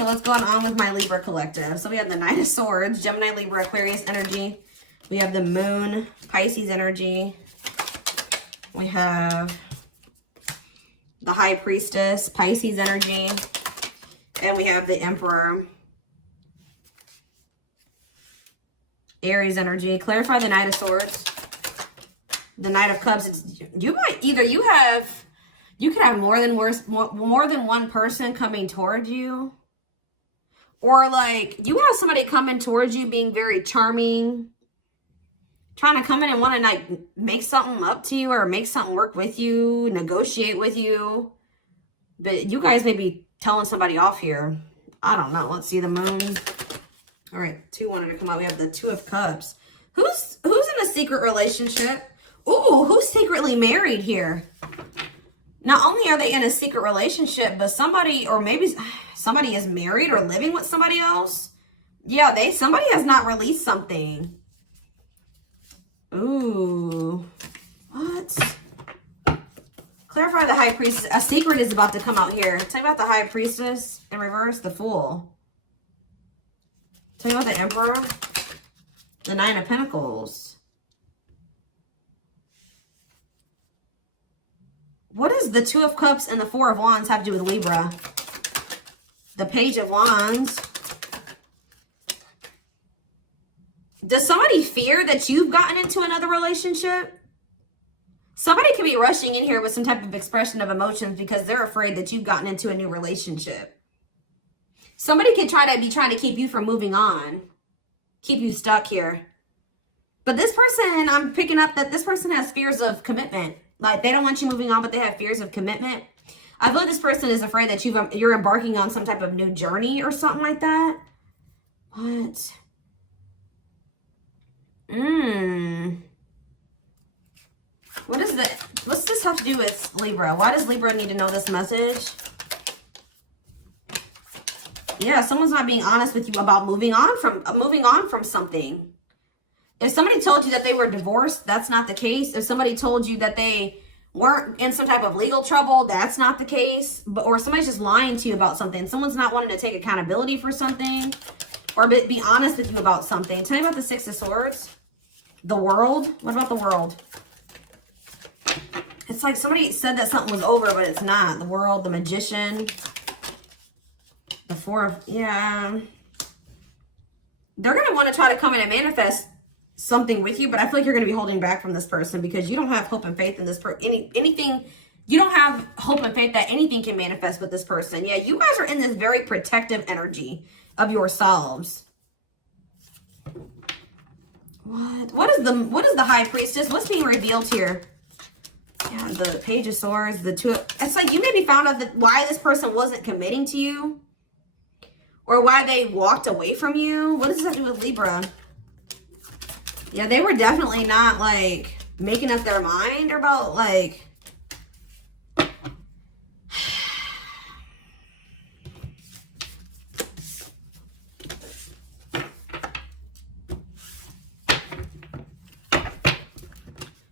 So what's going on with my Libra collective? So we have the Knight of Swords, Gemini, Libra, Aquarius energy. We have the Moon, Pisces energy. We have the High Priestess, Pisces energy. And we have the Emperor, Aries energy. Clarify the Knight of Swords. The Knight of Cups. You might either you could have more than one person coming towards you, or like you have somebody coming towards you being very charming, trying to come in and want to like make something up to you or make something work with you, negotiate with you. But you guys may be telling somebody off here. I don't know. Let's see the Moon. All right, 2 wanted to come out. We have the 2 of Cups. Who's in a secret relationship? Ooh, who's secretly married here? Not only are they in a secret relationship, but somebody, or maybe somebody is married or living with somebody else. Yeah, somebody has not released something. Ooh, what? Clarify the High Priestess. A secret is about to come out here. Tell me about the High Priestess in reverse, the Fool. Tell me about the Emperor, the 9 of Pentacles. What does the 2 of Cups and the 4 of Wands have to do with Libra? The Page of Wands. Does somebody fear that you've gotten into another relationship? Somebody could be rushing in here with some type of expression of emotions because they're afraid that you've gotten into a new relationship. Somebody could be trying to keep you from moving on. Keep you stuck here. But this person, I'm picking up that this person has fears of commitment. Like, they don't want you moving on, but they have fears of commitment. I feel like this person is afraid that you're embarking on some type of new journey or something like that. What? What's this have to do with Libra? Why does Libra need to know this message? Yeah, someone's not being honest with you about moving on from something. If somebody told you that they were divorced, that's not the case. If somebody told you that they weren't in some type of legal trouble, that's not the case. Or somebody's just lying to you about something. Someone's not wanting to take accountability for something or be honest with you about something. Tell me about the 6 of Swords. The World. What about the World? It's like somebody said that something was over, but it's not. The World, the Magician. The 4 of... Yeah. They're going to want to try to come in and manifest something with you, but I feel like you're going to be holding back from this person because you don't have hope and faith in this anything. You don't have hope and faith that anything can manifest with this person. Yeah, you guys are in this very protective energy of yourselves. What is the High Priestess? What's being revealed here? Yeah, the Page of Swords, the 2. It's like you maybe found out that why this person wasn't committing to you or why they walked away from you. What does this have to do with Libra? Yeah, they were definitely not, like, making up their mind about, like...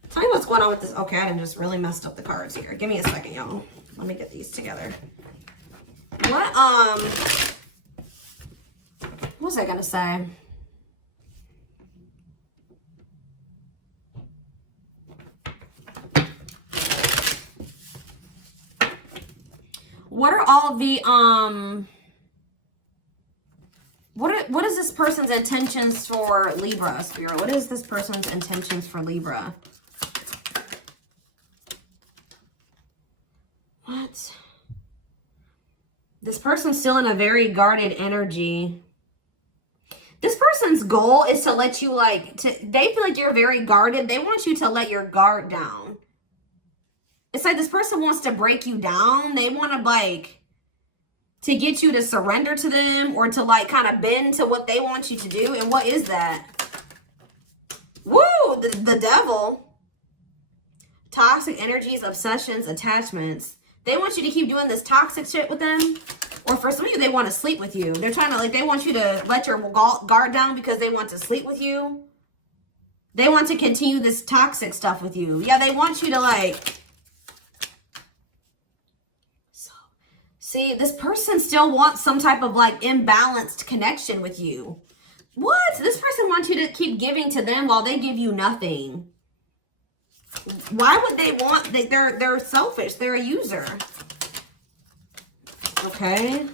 Tell me what's going on with this. Okay, I just really messed up the cards here. Give me a second, y'all. Let me get these together. What was I gonna say? What are all the, what is this person's intentions for Libra, Spirit? What is this person's intentions for Libra? What? This person's still in a very guarded energy. This person's goal is to let you, they feel like you're very guarded. They want you to let your guard down. It's like this person wants to break you down. They want to, to get you to surrender to them or to, kind of bend to what they want you to do. And what is that? Woo! The Devil. Toxic energies, obsessions, attachments. They want you to keep doing this toxic shit with them. Or for some of you, they want to sleep with you. They're trying to, they want you to let your guard down because they want to sleep with you. They want to continue this toxic stuff with you. Yeah, they want you to, See, this person still wants some type of like imbalanced connection with you. What? This person wants you to keep giving to them while they give you nothing. Why would they want, they're selfish. They're a user. Okay.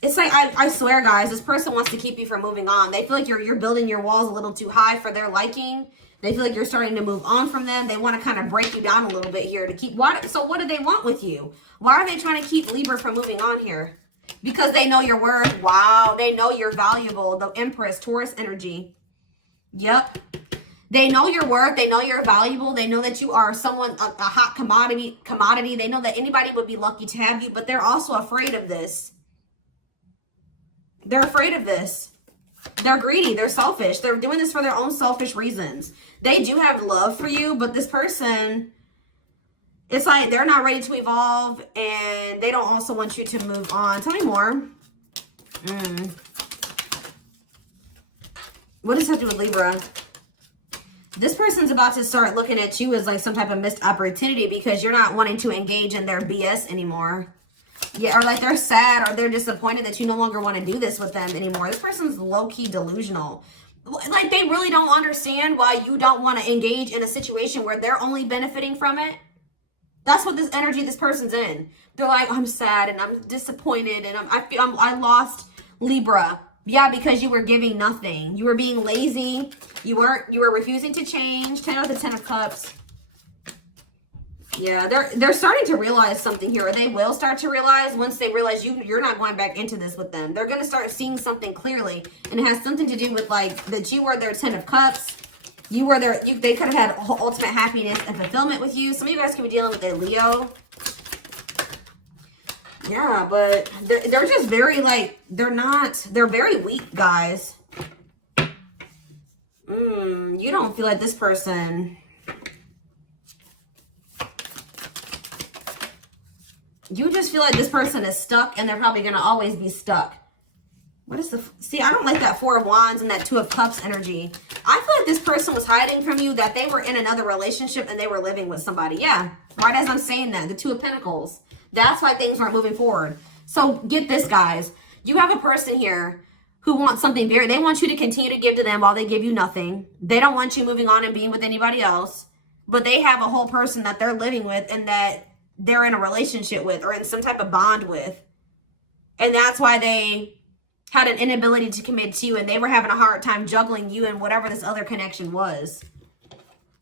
It's like, I swear, guys, this person wants to keep you from moving on. They feel like you're building your walls a little too high for their liking. They feel like you're starting to move on from them. They want to kind of break you down a little bit here to keep, so what do they want with you? Why are they trying to keep Libra from moving on here? Because they know your worth. Wow. They know you're valuable. The Empress, Taurus energy. Yep. They know your worth. They know you're valuable. They know that you are someone, a hot commodity. They know that anybody would be lucky to have you, but they're also afraid of this. They're afraid of this. They're greedy. They're selfish. They're doing this for their own selfish reasons. They do have love for you, but this person, it's like they're not ready to evolve, and they don't also want you to move on. Tell me more. What does that do with Libra? This person's about to start looking at you as like some type of missed opportunity because you're not wanting to engage in their BS anymore. Yeah, or like they're sad or they're disappointed that you no longer want to do this with them anymore. This person's low-key delusional. Like they really don't understand why you don't want to engage in a situation where they're only benefiting from it. That's what this energy this person's in. They're like, I'm sad and I'm disappointed and I lost Libra. Yeah, because you were giving nothing. You were being lazy. You were refusing to change. 10 out of the 10 of Cups. Yeah, they're starting to realize something here. Or they will start to realize once they realize you're not going back into this with them. They're going to start seeing something clearly. And it has something to do with like that you were their 10 of Cups. You were their, they could have had ultimate happiness and fulfillment with you. Some of you guys could be dealing with a Leo. Yeah, but they're just very like, they're very weak, guys. You don't feel like this person. You just feel like this person is stuck and they're probably going to always be stuck. What is the, see, I don't like that 4 of Wands and that 2 of Cups energy. I feel like this person was hiding from you, that they were in another relationship and they were living with somebody. Yeah, right as I'm saying that, the 2 of Pentacles. That's why things aren't moving forward. So get this, guys. You have a person here who wants something they want you to continue to give to them while they give you nothing. They don't want you moving on and being with anybody else. But they have a whole person that they're living with and that they're in a relationship with or in some type of bond with. And that's why they had an inability to commit to you and they were having a hard time juggling you and whatever this other connection was.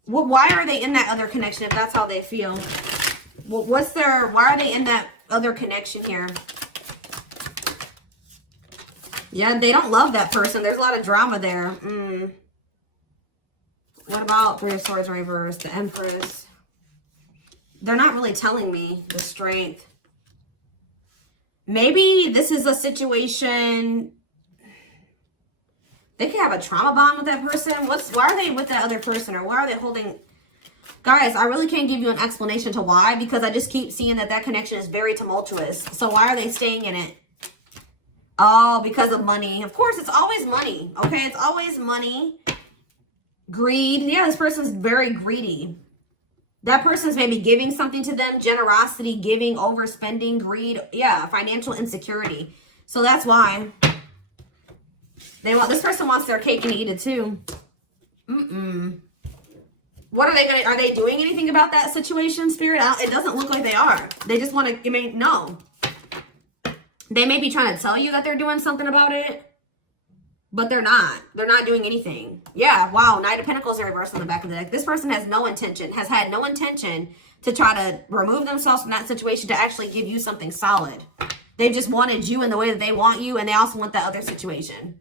Why are they in that other connection if that's how they feel? Why are they in that other connection here? Yeah, they don't love that person. There's a lot of drama there. What about 3 of Swords in reverse, the Empress? They're not really telling me the strength. Maybe this is a situation. They could have a trauma bond with that person. Why are they with that other person? Or why are they holding... Guys, I really can't give you an explanation to why, because I just keep seeing that connection is very tumultuous. So why are they staying in it? Oh, because of money. Of course, it's always money. Okay, it's always money. Greed. Yeah, this person's very greedy. That person's maybe giving something to them. Generosity, giving, overspending, greed. Yeah, financial insecurity. So that's why. This person wants their cake and eat it too. What are they doing anything about that situation, Spirit? It doesn't look like they are. They just want to, no. They may be trying to tell you that they're doing something about it, but they're not. They're not doing anything. Yeah, wow, Knight of Pentacles in reverse on the back of the deck. This person has had no intention to try to remove themselves from that situation to actually give you something solid. They just wanted you in the way that they want you, and they also want that other situation.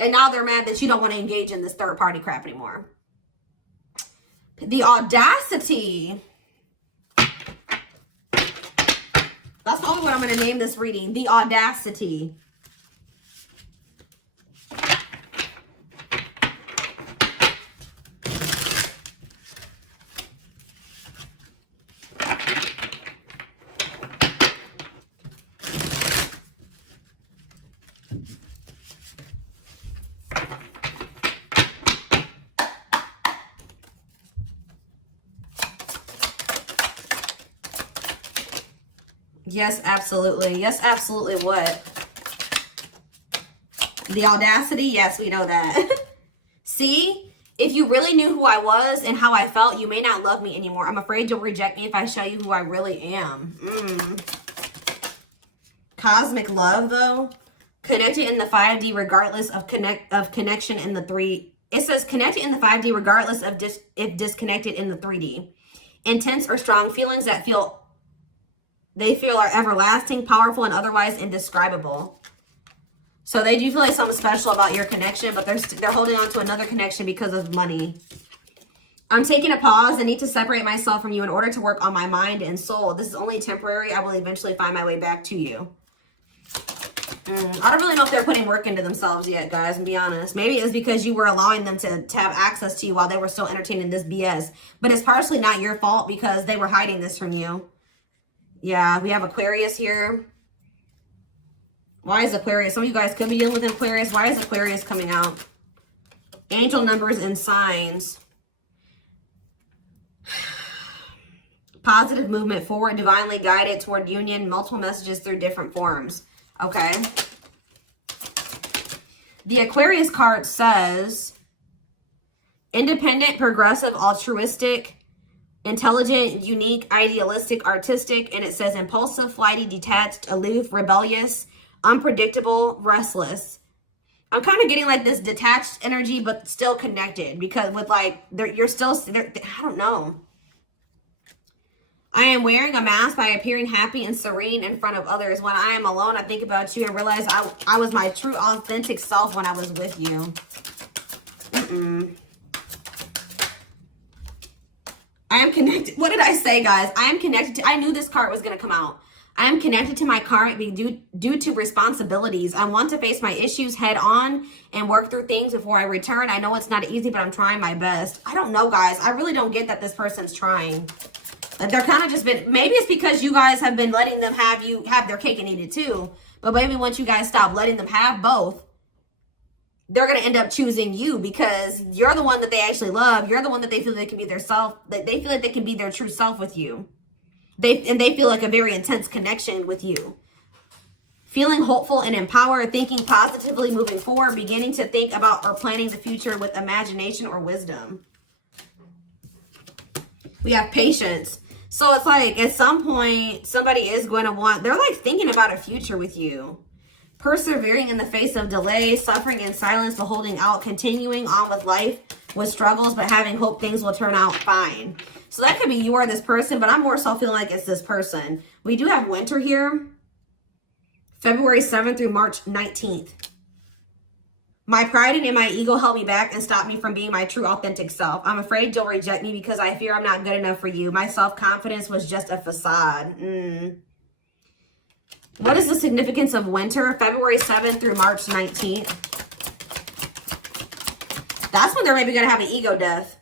And now they're mad that you don't want to engage in this third-party crap anymore. The audacity. That's only what I'm going to name this reading. The audacity. Yes, absolutely. Yes, absolutely. What? The audacity? Yes, we know that. See? If you really knew who I was and how I felt, you may not love me anymore. I'm afraid you'll reject me if I show you who I really am. Cosmic love, though. Connected in the 5D regardless of connection in the 3. It says connected in the 5D regardless of if disconnected in the 3D. Intense or strong feelings that feel are everlasting, powerful, and otherwise indescribable. So they do feel like something special about your connection, but they're holding on to another connection because of money. I'm taking a pause. I need to separate myself from you in order to work on my mind and soul. This is only temporary. I will eventually find my way back to you. I don't really know if they're putting work into themselves yet, guys, and be honest. Maybe it's because you were allowing them to have access to you while they were still entertaining this BS. But it's partially not your fault because they were hiding this from you. Yeah, we have Aquarius here. Why is Aquarius? Some of you guys could be dealing with Aquarius. Why is Aquarius coming out? Angel numbers and signs. Positive movement forward, divinely guided toward union, multiple messages through different forms. Okay. The Aquarius card says independent, progressive, altruistic, intelligent, unique, idealistic, artistic, and it says impulsive, flighty, detached, aloof, rebellious, unpredictable, restless. I'm kind of getting like this detached energy, but still connected because with like, you're still, I don't know. I am wearing a mask by appearing happy and serene in front of others. When I am alone, I think about you and realize I was my true, authentic self when I was with you. I am connected. What did I say, guys? I am connected to, I knew this card was going to come out. I am connected to my karmic being due to responsibilities. I want to face my issues head on and work through things before I return. I know it's not easy, but I'm trying my best. I don't know, guys. I really don't get that this person's trying. Like they're kind of just been, maybe it's because you guys have been letting them have their cake and eat it too. But maybe once you guys stop letting them have both, they're going to end up choosing you because you're the one that they actually love. You're the one that they feel they can be their self. They feel like they can be their true self with you. They feel like a very intense connection with you. Feeling hopeful and empowered, thinking positively, moving forward, beginning to think about or planning the future with imagination or wisdom. We have patience. So it's like at some point, somebody is going to want, they're like thinking about a future with you. Persevering in the face of delay, suffering in silence, but holding out, continuing on with life with struggles, but having hope things will turn out fine. So that could be you or this person, but I'm more so feeling like it's this person. We do have winter here. February 7th through March 19th. My pride and my ego held me back and stopped me from being my true authentic self. I'm afraid you'll reject me because I fear I'm not good enough for you. My self-confidence was just a facade. What is the significance of winter? February 7th through March 19th. That's when they're maybe going to have an ego death.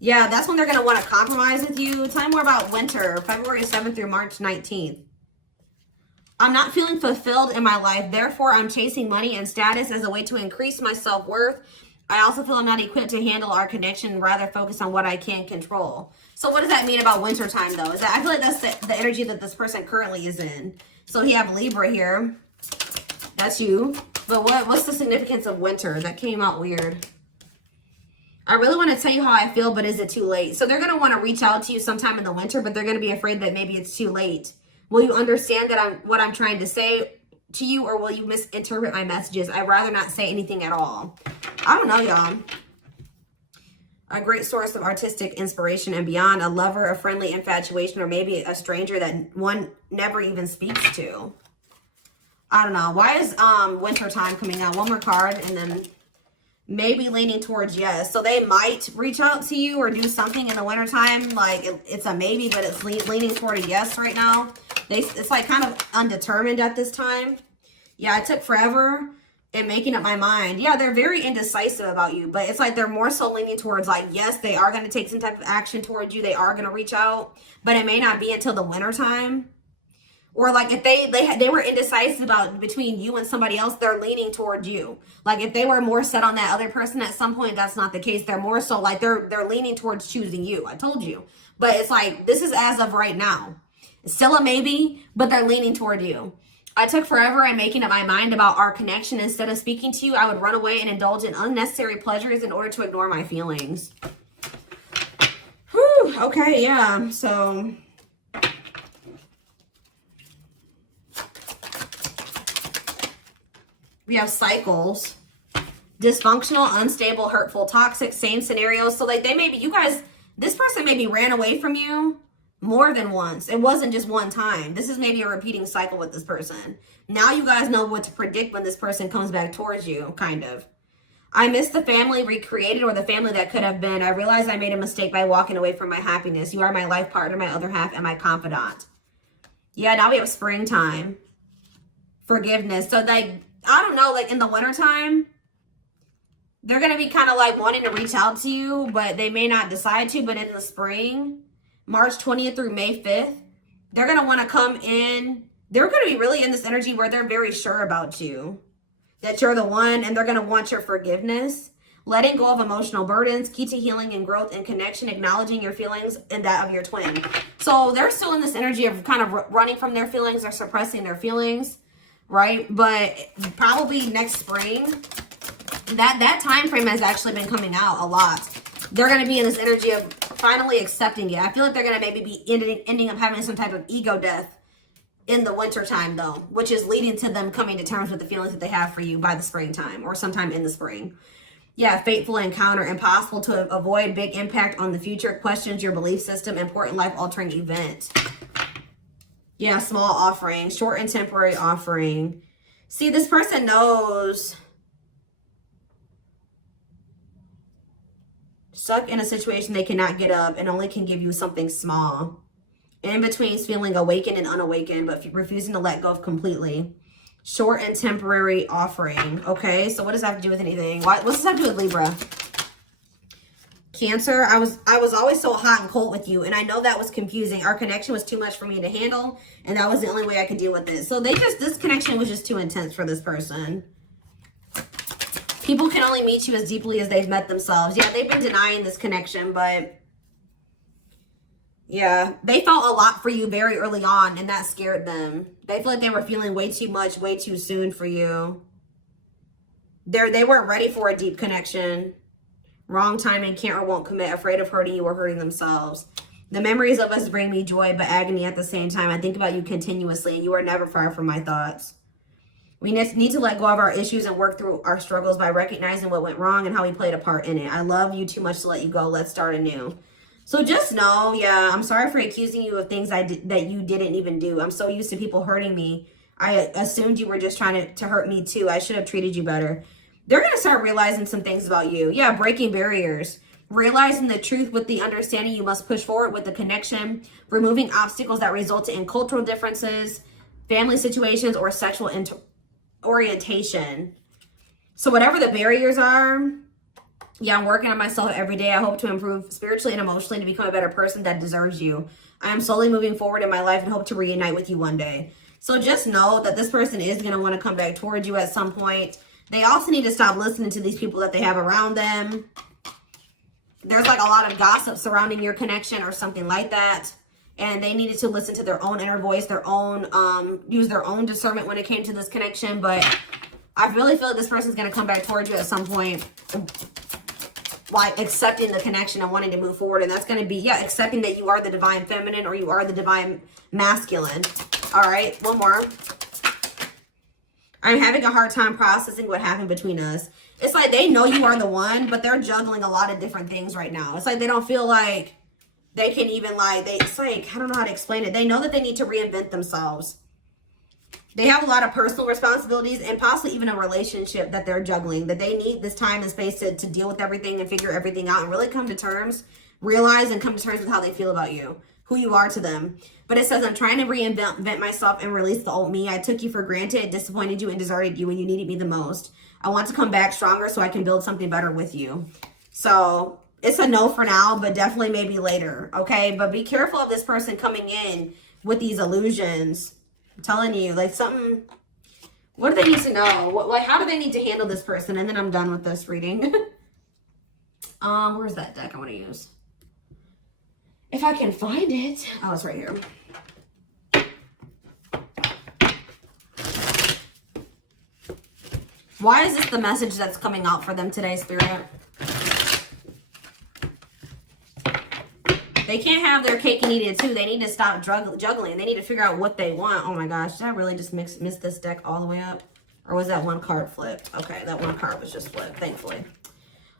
Yeah, that's when they're going to want to compromise with you. Tell me more about winter. February 7th through March 19th. I'm not feeling fulfilled in my life. Therefore, I'm chasing money and status as a way to increase my self-worth. I also feel I'm not equipped to handle our connection, rather focus on what I can control. So what does that mean about winter time, though? Is that, I feel like that's the energy that this person currently is in. So we have Libra here. That's you. But what's the significance of winter? That came out weird. I really want to tell you how I feel, but is it too late? So they're going to want to reach out to you sometime in the winter, but they're going to be afraid that maybe it's too late. Will you understand that what I'm trying to say to you, or will you misinterpret my messages? I'd rather not say anything at all. I don't know, y'all. A great source of artistic inspiration and beyond. A lover, a friendly infatuation, or maybe a stranger that one never even speaks to. I don't know. Why is winter time coming out? One more card, and then maybe leaning towards yes. So they might reach out to you or do something in the wintertime. Like it's a maybe, but it's leaning toward a yes right now. It's like kind of undetermined at this time. Yeah, it took forever in making up my mind. Yeah, they're very indecisive about you, but it's like they're more so leaning towards like, yes, they are going to take some type of action towards you. They are going to reach out, but it may not be until the winter time. Or like if they were indecisive about between you and somebody else, they're leaning towards you. Like if they were more set on that other person at some point, that's not the case. They're more so like they're leaning towards choosing you. I told you. But it's like this is as of right now. Still a maybe, but they're leaning toward you. I took forever in making up my mind about our connection. Instead of speaking to you, I would run away and indulge in unnecessary pleasures in order to ignore my feelings. Whew, okay, yeah, so... we have cycles. Dysfunctional, unstable, hurtful, toxic, same scenarios. So, like, they maybe, you guys, this person maybe ran away from you more than once. It wasn't just one time. This is maybe a repeating cycle with this person. Now you guys know what to predict when this person comes back towards you, kind of. I miss the family recreated or the family that could have been. I realized I made a mistake by walking away from my happiness. You are my life partner, my other half, and my confidant. Yeah, now we have springtime. Forgiveness. So, like, I don't know, like, in the wintertime, they're going to be kind of, like, wanting to reach out to you, but they may not decide to. But in the spring, March 20th through May 5th, they're going to want to come in. They're going to be really in this energy where they're very sure about you, that you're the one, and they're going to want your forgiveness. Letting go of emotional burdens, key to healing and growth and connection, acknowledging your feelings and that of your twin. So they're still in this energy of kind of running from their feelings or suppressing their feelings, right? But probably next spring, that time frame has actually been coming out a lot. They're going to be in this energy of finally accepting it. I feel like they're going to maybe be ending up having some type of ego death in the winter time, though, which is leading to them coming to terms with the feelings that they have for you by the springtime or sometime in the spring. Yeah, fateful encounter, impossible to avoid, big impact on the future, questions your belief system, important life-altering event. Yeah, small offering, short and temporary offering. See, this person knows... stuck in a situation they cannot get up and only can give you something small. In between feeling awakened and unawakened, but refusing to let go of completely. Short and temporary offering. Okay, so what does that have to do with anything? What does that have to do with Libra? Cancer, I was always so hot and cold with you, and I know that was confusing. Our connection was too much for me to handle, and that was the only way I could deal with it. So this connection was just too intense for this person. People can only meet you as deeply as they've met themselves. Yeah, they've been denying this connection, but yeah, they felt a lot for you very early on, and that scared them. They feel like they were feeling way too much, way too soon for you. They weren't ready for a deep connection. Wrong timing, can't or won't commit, afraid of hurting you or hurting themselves. The memories of us bring me joy, but agony at the same time. I think about you continuously, and you are never far from my thoughts. We need to let go of our issues and work through our struggles by recognizing what went wrong and how we played a part in it. I love you too much to let you go. Let's start anew. So just know, yeah, I'm sorry for accusing you of things that you didn't even do. I'm so used to people hurting me. I assumed you were just trying to hurt me too. I should have treated you better. They're going to start realizing some things about you. Yeah, breaking barriers. Realizing the truth with the understanding you must push forward with the connection. Removing obstacles that result in cultural differences, family situations, or sexual orientation. So whatever the barriers are, yeah, I'm working on myself every day. I hope to improve spiritually and emotionally to become a better person that deserves you. I am slowly moving forward in my life and hope to reunite with you one day. So just know that this person is going to want to come back towards you at some point. They also need to stop listening to these people that they have around them. There's like a lot of gossip surrounding your connection or something like that. And they needed to listen to their own inner voice, their own, use their own discernment when it came to this connection. But I really feel like this person's going to come back towards you at some point, like accepting the connection and wanting to move forward. And that's going to be, yeah, accepting that you are the divine feminine or you are the divine masculine. All right, one more. I'm having a hard time processing what happened between us. It's like they know you are the one, but they're juggling a lot of different things right now. It's like they don't feel like they can even it's like, I don't know how to explain it. They know that they need to reinvent themselves. They have a lot of personal responsibilities and possibly even a relationship that they're juggling, that they need this time and space to deal with everything and figure everything out and really come to terms, realize and come to terms with how they feel about you, who you are to them. But it says, I'm trying to reinvent myself and release the old me. I took you for granted, disappointed you, and deserted you when you needed me the most. I want to come back stronger so I can build something better with you. So it's a no for now, but definitely maybe later, okay? But be careful of this person coming in with these illusions. I'm telling you, like something, what do they need to know? Like, how do they need to handle this person? And then I'm done with this reading. Where's that deck I want to use? If I can find it. Oh, it's right here. Why is this the message that's coming out for them today, Spirit? They can't have their cake and eat it too. They need to stop juggling. They need to figure out what they want. Oh my gosh, did I really just miss this deck all the way up? Or was that one card flipped? Okay, that one card was just flipped, thankfully.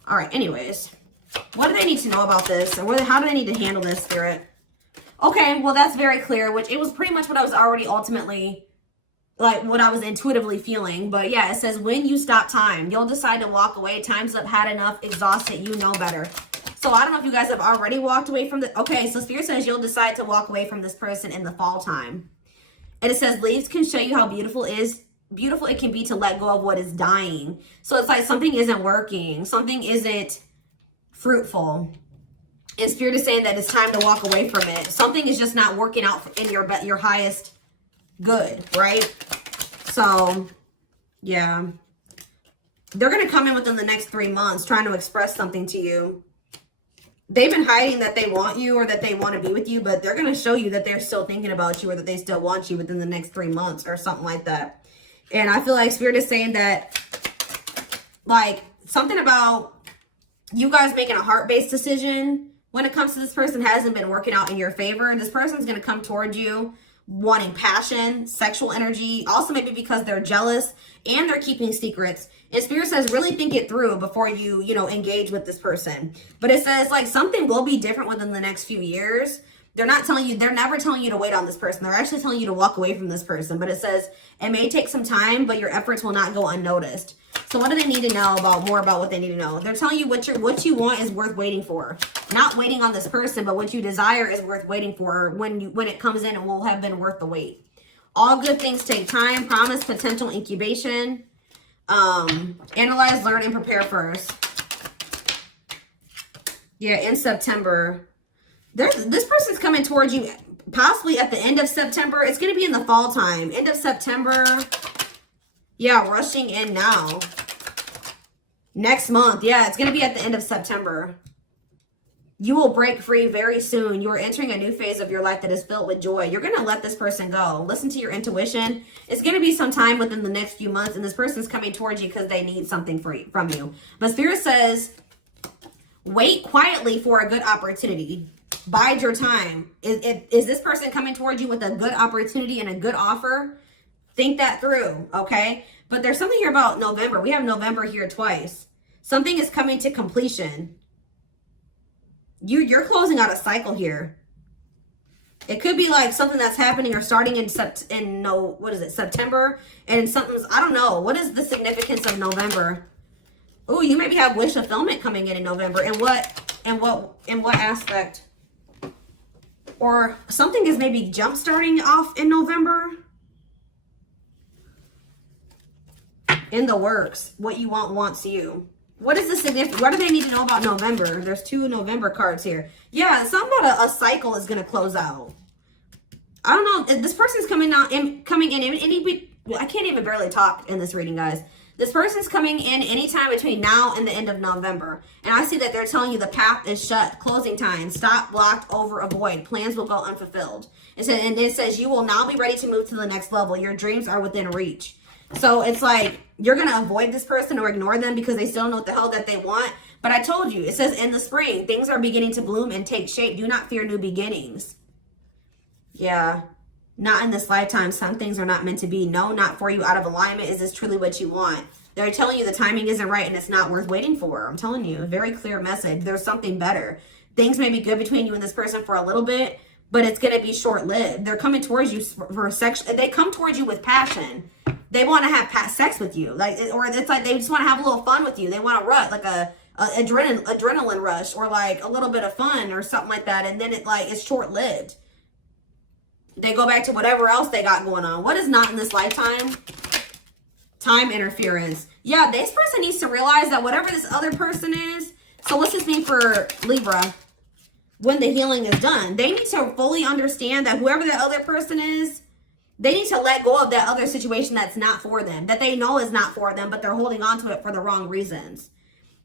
All right, anyways. What do they need to know about this? And how do they need to handle this, Spirit? Okay, well, that's very clear, which it was pretty much what I was already ultimately, like, what I was intuitively feeling. But yeah, it says, when you stop time, you'll decide to walk away. Time's up, had enough, exhausted, you know better. So I don't know if you guys have already walked away from the... Okay, so Spirit says you'll decide to walk away from this person in the fall time. And it says, leaves can show you how beautiful it can be to let go of what is dying. So it's like something isn't working. Something isn't fruitful. And Spirit is saying that it's time to walk away from it. Something is just not working out in your highest good, right? So, yeah. They're going to come in within the next 3 months trying to express something to you. They've been hiding that they want you or that they want to be with you, but they're going to show you that they're still thinking about you or that they still want you within the next 3 months or something like that. And I feel like Spirit is saying that, like, something about you guys making a heart-based decision when it comes to this person hasn't been working out in your favor. This person's going to come towards you wanting passion, sexual energy, also maybe because they're jealous and they're keeping secrets. And Spirit says, really think it through before you engage with this person. But it says, like, something will be different within the next few years. They're never telling you to wait on this person. They're actually telling you to walk away from this person. But it says, it may take some time, but your efforts will not go unnoticed. So what do they need to know more about what they need to know? They're telling you what you want is worth waiting for. Not waiting on this person, but what you desire is worth waiting for when it comes in and will have been worth the wait. All good things take time. Promise, potential, incubation. Analyze, learn, and prepare first. Yeah, in September. This person's coming towards you possibly at the end of September. It's going to be in the fall time. End of September. Yeah, rushing in now. Next month. Yeah, it's going to be at the end of September. You will break free very soon. You are entering a new phase of your life that is filled with joy. You're going to let this person go. Listen to your intuition. It's going to be some time within the next few months, and this person's coming towards you because they need something from you. But Spirit says, wait quietly for a good opportunity. Bide your time. Is this person coming towards you with a good opportunity and a good offer? Think that through, okay? But there's something here about November. We have November here twice. Something is coming to completion. You're closing out a cycle here. It could be like something that's happening or starting in September, and something's, I don't know. What is the significance of November? Oh, you maybe have wish fulfillment coming in November. In what aspect? Or something is maybe jump starting off in November. In the works. What you want wants you. What is the significance? What do they need to know about November? There's 2 November cards here. Yeah, something about a cycle is going to close out. I don't know. This person's coming in. I can't even barely talk in this reading, guys. This person's coming in anytime between now and the end of November. And I see that they're telling you the path is shut. Closing time. Stop, blocked, over, avoid. Plans will go unfulfilled. And it says you will now be ready to move to the next level. Your dreams are within reach. So it's like you're going to avoid this person or ignore them because they still know what the hell that they want. But I told you, it says in the spring, things are beginning to bloom and take shape. Do not fear new beginnings. Yeah. Not in this lifetime. Some things are not meant to be. No, not for you. Out of alignment. Is this truly what you want? They're telling you the timing isn't right and it's not worth waiting for. I'm telling you, a very clear message. There's something better. Things may be good between you and this person for a little bit, but it's going to be short-lived. They're coming towards you for sex. They come towards you with passion. They want to have sex with you. Or it's like they just want to have a little fun with you. They want to rush, like a adrenaline rush, or like a little bit of fun or something like that. And then it's short-lived. They go back to whatever else they got going on. What is not in this lifetime? Time interference. Yeah, this person needs to realize that whatever this other person is. So what's this mean for Libra? When the healing is done, they need to fully understand that whoever that other person is, they need to let go of that other situation that's not for them, that they know is not for them, but they're holding on to it for the wrong reasons.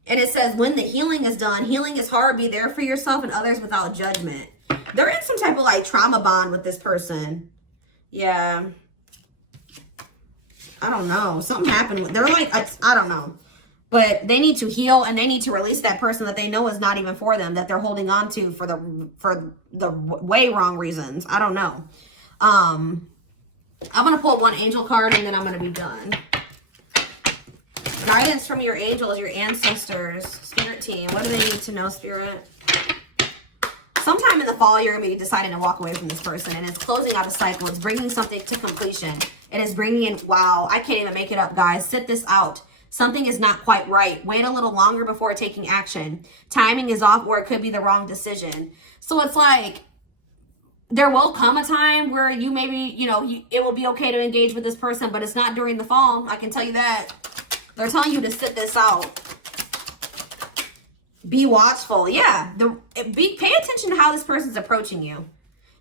And it says when the healing is done, healing is hard. Be there for yourself and others without judgment. They're in some type of like trauma bond with this person. Yeah. I don't know. Something happened. They're like, I don't know. But they need to heal and they need to release that person that they know is not even for them, that they're holding on to for the way wrong reasons. I don't know. I'm going to pull one angel card and then I'm going to be done. Guidance from your angels, your ancestors, spirit team. What do they need to know, spirit? Sometime in the fall, you're going to be deciding to walk away from this person, and it's closing out a cycle. It's bringing something to completion. It is bringing in, wow, I can't even make it up, guys. Sit this out. Something is not quite right. Wait a little longer before taking action. Timing is off, or it could be the wrong decision. So it's like, there will come a time where you maybe, you know, it will be okay to engage with this person, but it's not during the fall. I can tell you that. They're telling you to sit this out. Be watchful. Yeah. Pay attention to how this person's approaching you.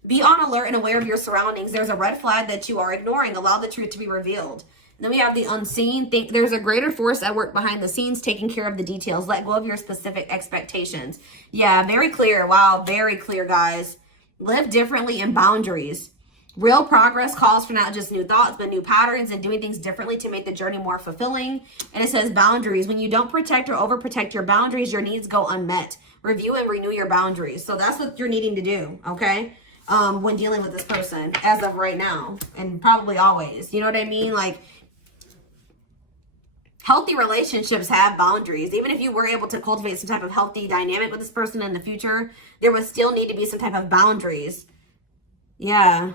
Be on alert and aware of your surroundings. There's a red flag that you are ignoring. Allow the truth to be revealed. And then we have the unseen. Think there's a greater force at work behind the scenes taking care of the details. Let go of your specific expectations. Yeah, very clear. Wow, very clear, guys. Live differently in boundaries. Real progress calls for not just new thoughts, but new patterns and doing things differently to make the journey more fulfilling. And it says boundaries. When you don't protect or overprotect your boundaries, your needs go unmet. Review and renew your boundaries. So that's what you're needing to do, okay? When dealing with this person as of right now and probably always. You know what I mean? Like, healthy relationships have boundaries. Even if you were able to cultivate some type of healthy dynamic with this person in the future, there would still need to be some type of boundaries. Yeah.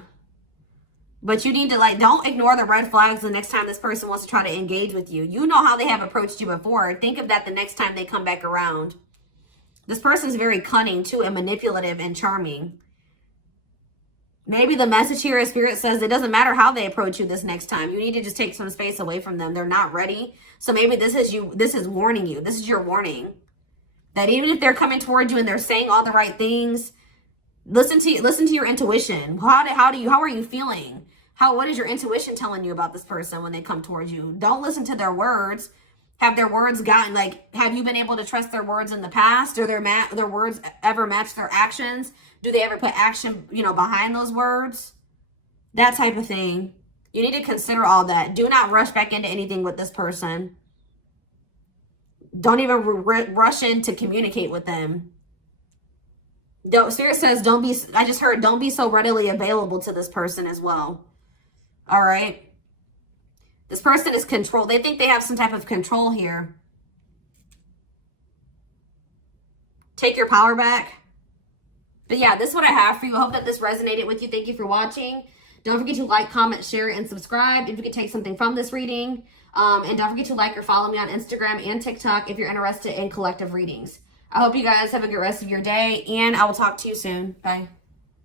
But you need to, like, don't ignore the red flags the next time this person wants to try to engage with you. You know how they have approached you before. Think of that the next time they come back around. This person is very cunning, too, and manipulative and charming. Maybe the message here is Spirit says it doesn't matter how they approach you this next time. You need to just take some space away from them. They're not ready. So maybe this is warning you. This is your warning. That even if they're coming towards you and they're saying all the right things, listen to your intuition. How are you feeling? What is your intuition telling you about this person when they come towards you? Don't listen to their words. Have their words gotten, like, have you been able to trust their words in the past? Do their words ever match their actions? Do they ever put action, behind those words? That type of thing. You need to consider all that. Do not rush back into anything with this person. Don't even rush in to communicate with them. Spirit says, don't be so readily available to this person as well. All right. This person is control. They think they have some type of control here. Take your power back. But yeah, this is what I have for you. I hope that this resonated with you. Thank you for watching. Don't forget to like, comment, share, and subscribe if you could take something from this reading. And don't forget to like or follow me on Instagram and TikTok if you're interested in collective readings. I hope you guys have a good rest of your day, and I will talk to you soon. Bye.